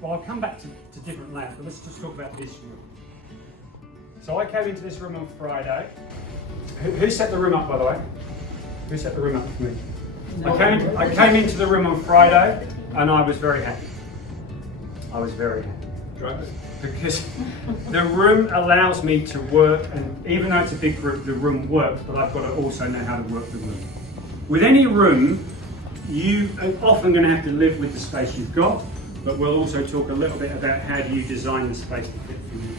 well, I'll come back to different layouts, but let's just talk about this room. So I came into this room on Friday. Who set the room up, by the way? Who set the room up for me? I came into the room on Friday and I was very happy. I was very happy. Because the room allows me to work, and even though it's a big group, the room works, but I've got to also know how to work the room. With any room, you are often going to have to live with the space you've got, but we'll also talk a little bit about how do you design the space to fit for you.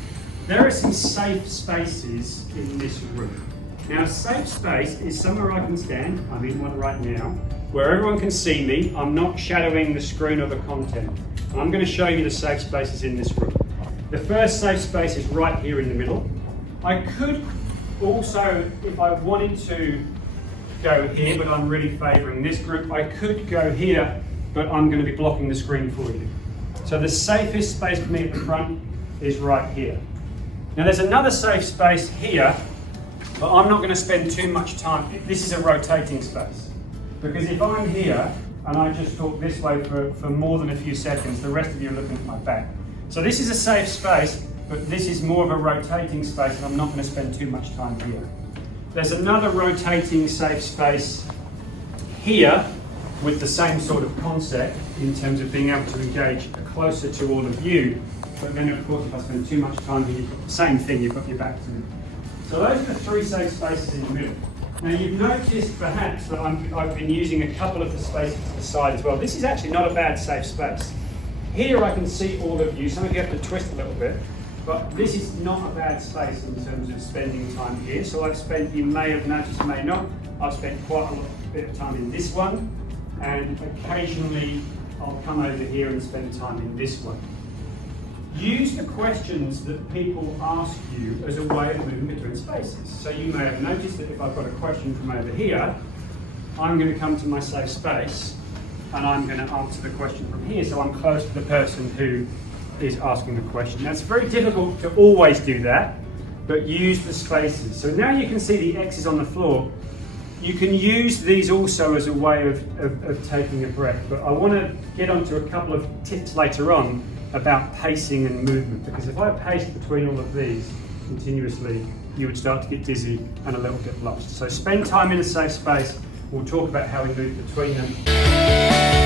There are some safe spaces in this room. Now, a safe space is somewhere I can stand. I'm in one right now, where everyone can see me. I'm not shadowing the screen or the content. I'm going to show you the safe spaces in this room. The first safe space is right here in the middle. I could also, if I wanted to, go here, but I'm really favouring this group. I could go here, but I'm going to be blocking the screen for you. So the safest space for me at the front is right here. Now there's another safe space here, but I'm not going to spend too much time. This is a rotating space. Because if I'm here and I just talk this way for more than a few seconds, the rest of you are looking at my back. So this is a safe space, but this is more of a rotating space, and I'm not going to spend too much time here. There's another rotating safe space here with the same sort of concept in terms of being able to engage closer to all of you. But then, of course, if I spend too much time here, you've got the same thing, you've got your back to me. So those are the three safe spaces in the middle. Now, you've noticed perhaps that I've been using a couple of the spaces to the side as well. This is actually not a bad safe space. Here I can see all of you. Some of you have to twist a little bit. But this is not a bad space in terms of spending time here. So I've spent, you may have noticed, may not, I've spent quite a bit of time in this one, and occasionally I'll come over here and spend time in this one. Use the questions that people ask you as a way of moving between spaces. So you may have noticed that if I've got a question from over here, I'm going to come to my safe space and I'm going to answer the question from here, so I'm close to the person who is asking the question. Now, it's very difficult to always do that, but use the spaces. So now you can see the X's on the floor. You can use these also as a way of taking a breath, but I want to get onto a couple of tips later on about pacing and movement, because if I paced between all of these continuously, you would start to get dizzy and a little bit lost. So spend time in a safe space. We'll talk about how we move between them.